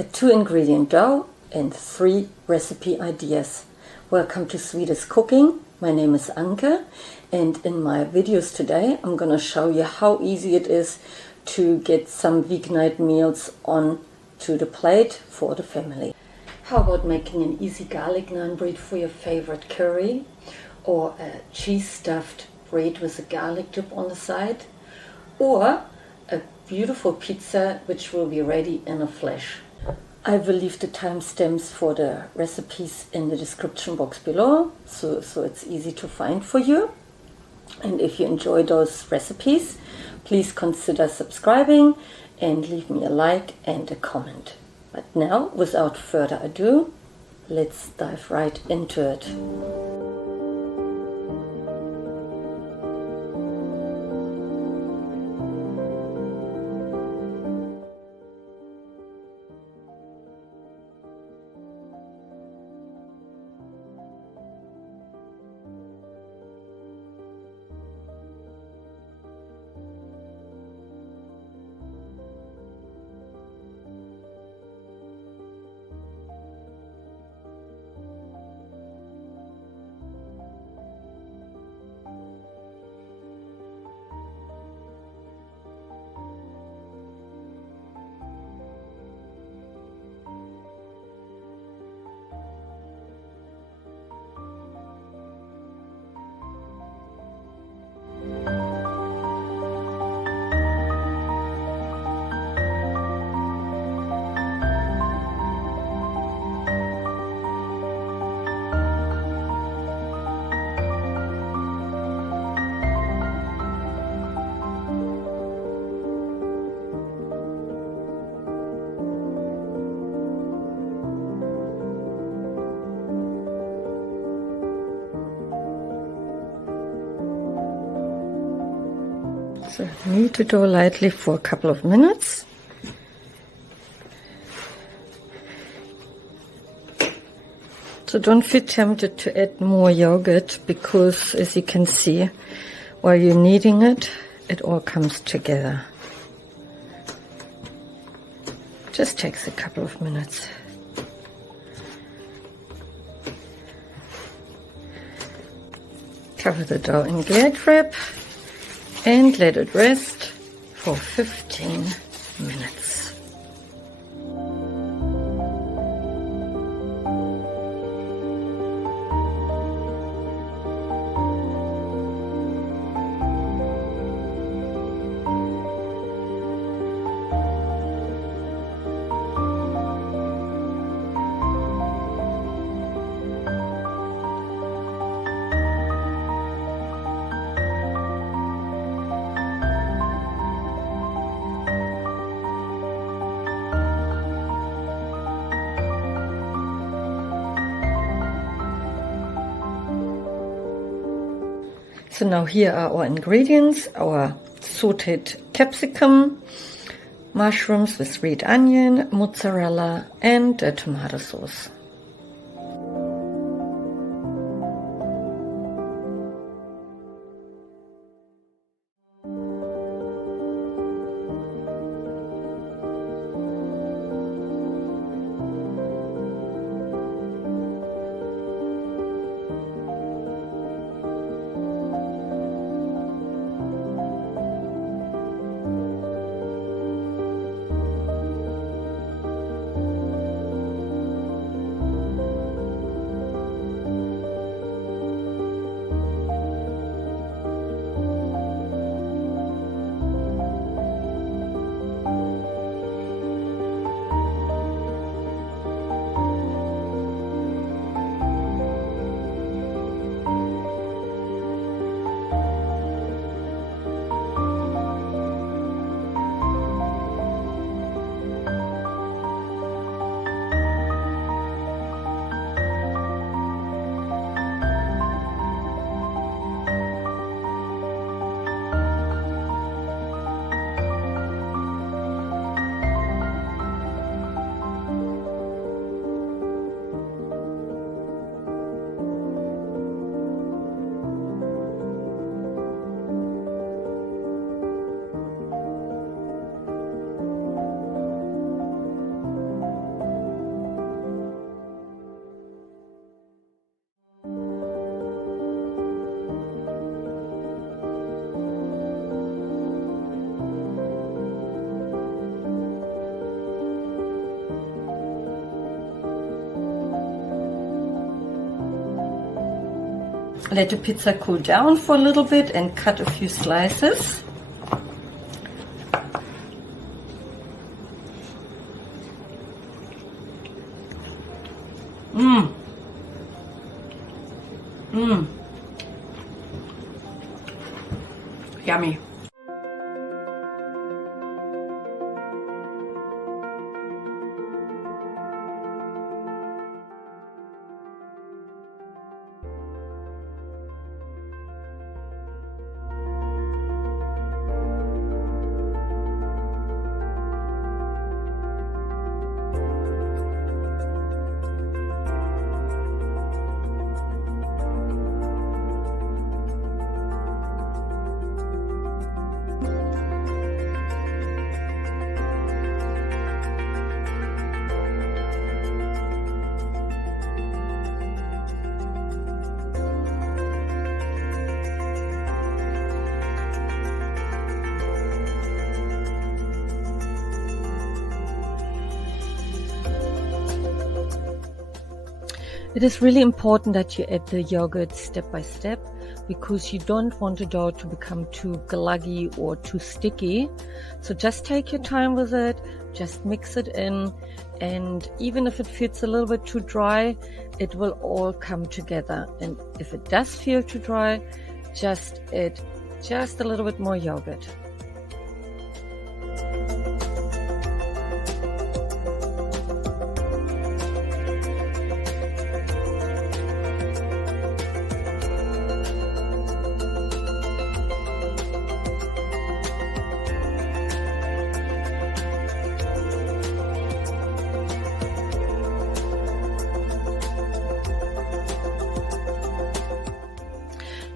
a 2-ingredient dough and 3 recipe ideas. Welcome to Swedish Cooking. My name is Anke, and in my videos today I'm gonna show you how easy it is to get some weeknight meals on to the plate for the family. How about making an easy garlic naan bread for your favorite curry, or a cheese stuffed bread with a garlic dip on the side, or a beautiful pizza which will be ready in a flash. I will leave the timestamps for the recipes in the description box below, so it's easy to find for you. And if you enjoy those recipes, please consider subscribing and leave me a like and a comment. But now, without further ado, let's dive right into it. So knead the dough lightly for a couple of minutes. So don't feel tempted to add more yogurt, because as you can see, while you're kneading it, it all comes together. Just takes a couple of minutes. Cover the dough in glad wrap and let it rest for 15 minutes. So now here are our ingredients: our sauteed capsicum, mushrooms with red onion, mozzarella, and tomato sauce. let the pizza cool down for a little bit and cut a few slices. Yummy. It is really important that you add the yogurt step by step, because you don't want the dough to become too gluggy or too sticky. So just take your time with it, just mix it in, and even if it feels a little bit too dry, it will all come together. And if it does feel too dry, just add just a little bit more yogurt.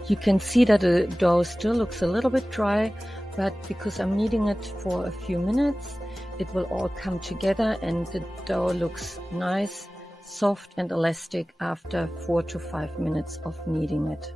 You can see that the dough still looks a little bit dry, but because I'm kneading it for a few minutes, it will all come together and the dough looks nice, soft and elastic after 4 to 5 minutes of kneading it.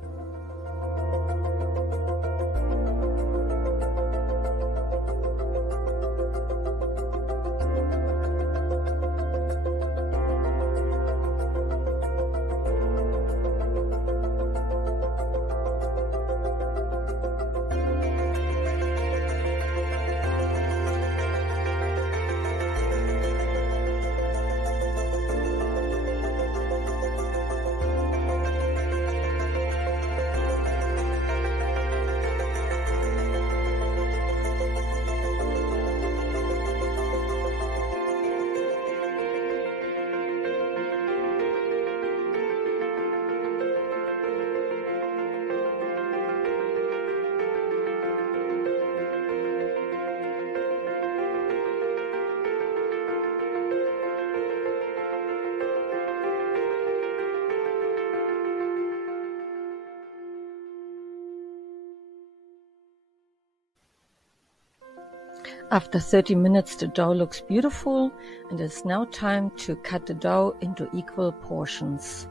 After 30 minutes, the dough looks beautiful, and it's now time to cut the dough into equal portions.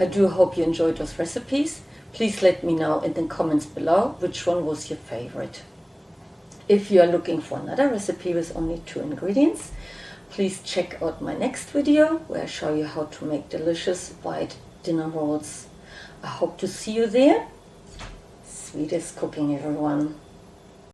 I do hope you enjoyed those recipes. Please let me know in the comments below which one was your favorite. If you are looking for another recipe with only 2 ingredients, please check out my next video where I show you how to make delicious white dinner rolls. I hope to see you there. Sweetest cooking, everyone.